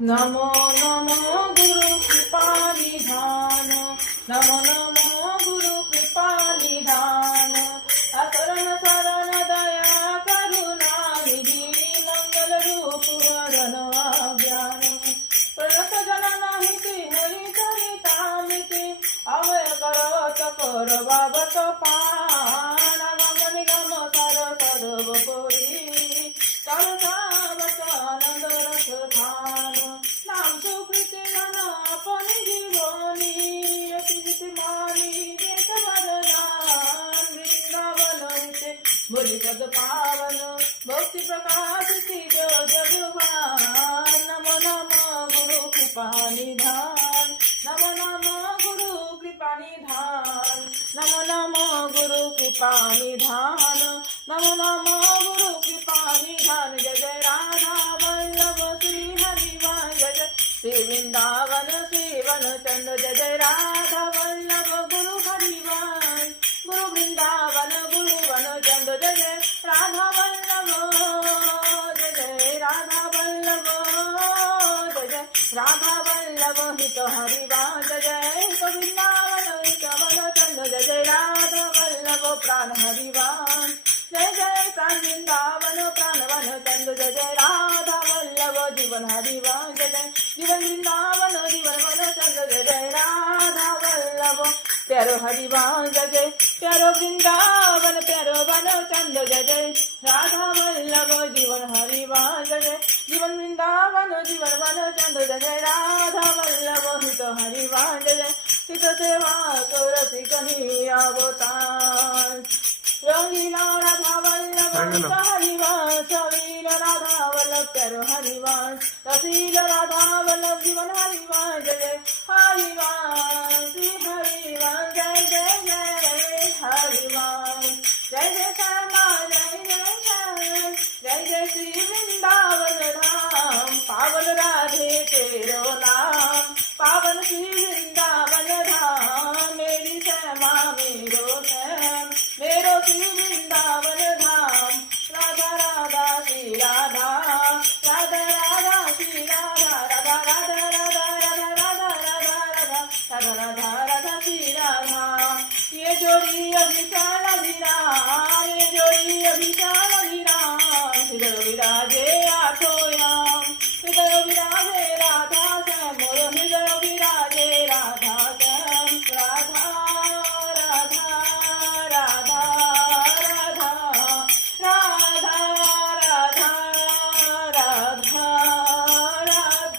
नमो नमो गुरु कृपा निधान, नमो नमो गुरु कृपा निधान, असरण शरण दया करुणा निधी, मंगल रूप वरण ज्ञान, प्रलत जनन हिते हरि चरितामिते, अवय करत कर बाबत पान, गम निगम सर सर्वपुरी, आनंद रस खान, नाम सुकृति मन अपन जीवनी, अतिजित मानी देख वरदान, वृंदावन उचे बोली पद पावन, भक्ति प्रकाश जो जगवान, नमो नमो गुरु कृपा निधान, नमो नमो गुरु कृपा निधान, नमो नमो गुरु कृपा निधान, नमो नमो गुरु कृपा निधान, जय जय राधा वल्लभ श्री हरिवान, जय जय श्री वृंदावन श्री वनचंद, जय जय राधा वल्लभ गुरु हरिवान, गुरु वृंदावन गुरु वनचंद, जय जय राधा वल्लभ, जय जय राधा वल्लभ, जय जय राधा वल्लभ हित हरिवान, जय जय वृंदावन हित वनचंद, जय जय राधा वल्लभ प्राण हरिवान, जय जय प्राण वृंदावन प्राण वनचंद, जय जय राधा वल्लभ जीवन हरिवान, जय जय जीवन वृंदावन जीवन वनचंद, जय जय राधा वल्लभ प्यारो हरिवान, जय जय प्यारो वृंदावन प्यारो वनचंद, जय जय राधा वल्लभ जीवन हरिवान, जय जय जीवन वृंदावन जीवन वनचंद, जय जय राधा वल्लभ हित हरिवान, जय जय हित सेवा कर कन्हैया अवतार, रंगीला राधा वल्लभ हित हरिवान, सवीर राधा वल्लभ प्यारो हरिवान, रसील राधा वल्लभ जीवन हरिवान, जय जय हरिवान श्री हरिवान, जय जय जय हरिवान, जय जय श्यामा जय जय जय, जय जय श्री वृंदावन धाम, पावन राधे तेरो नाम, पावन श्री वृंदावन धाम, मेरी श्यामा मेरो श्याम, मेरो श्री वृंदावन धाम, राधा राधा श्री राधा, राधा राधा श्री राधा, राधा राधा राधा राधा राधा राधा राधा राधा राधा राधा श्री राधा, ये जोड़ी अभिचार अभिराम, ये जोड़ी अभिचार